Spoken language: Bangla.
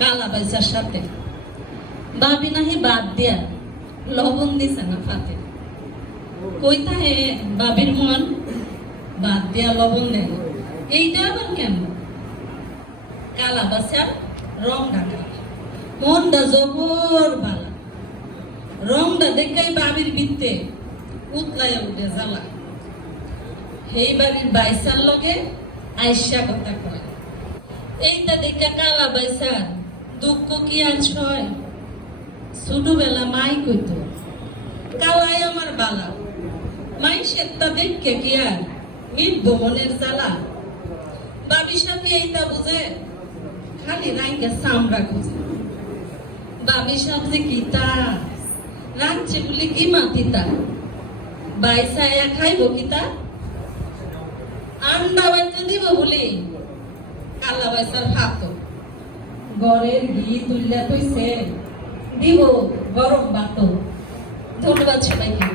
কালা বাইসার সাথে বাবি নাহি বাদ দিয়া লবণ দিছে না ফাতে। কইতা হে বাবির মন? বাদ দিয়া লবণ দেয় এইটা আবার কেন? কালা বাসার রং ঢাকা মনটা জবর বালা রংটা দেখাই বাবির বিত্তে উতলায় উঠে জ্বালা। সেই বাড়ির বাইসার লগে আইসা কথা কয়। এইটা দেখা কালা বাইসার দুঃখ কি আজ হয় ছোটবেলা মাই কইতো, কালাই আমার বালা, মাই সেত্তা দেখকে কি আর মিট মনের জ্বালা? বাবি সাথে এইটা বুঝে, খালি রাইকে সামরা খুঁজে। বাবি সাহেব যে কিতা রাঁধছে বলে কি মাতিতা বাইসা এক খাইব কিতা আন্ডা বাইতে দিব বলি, কালা বাইসার হাত গড়ের ঘি তুললে কইছে দিব গরম বাতো ধন্যবাদ সবাইকে।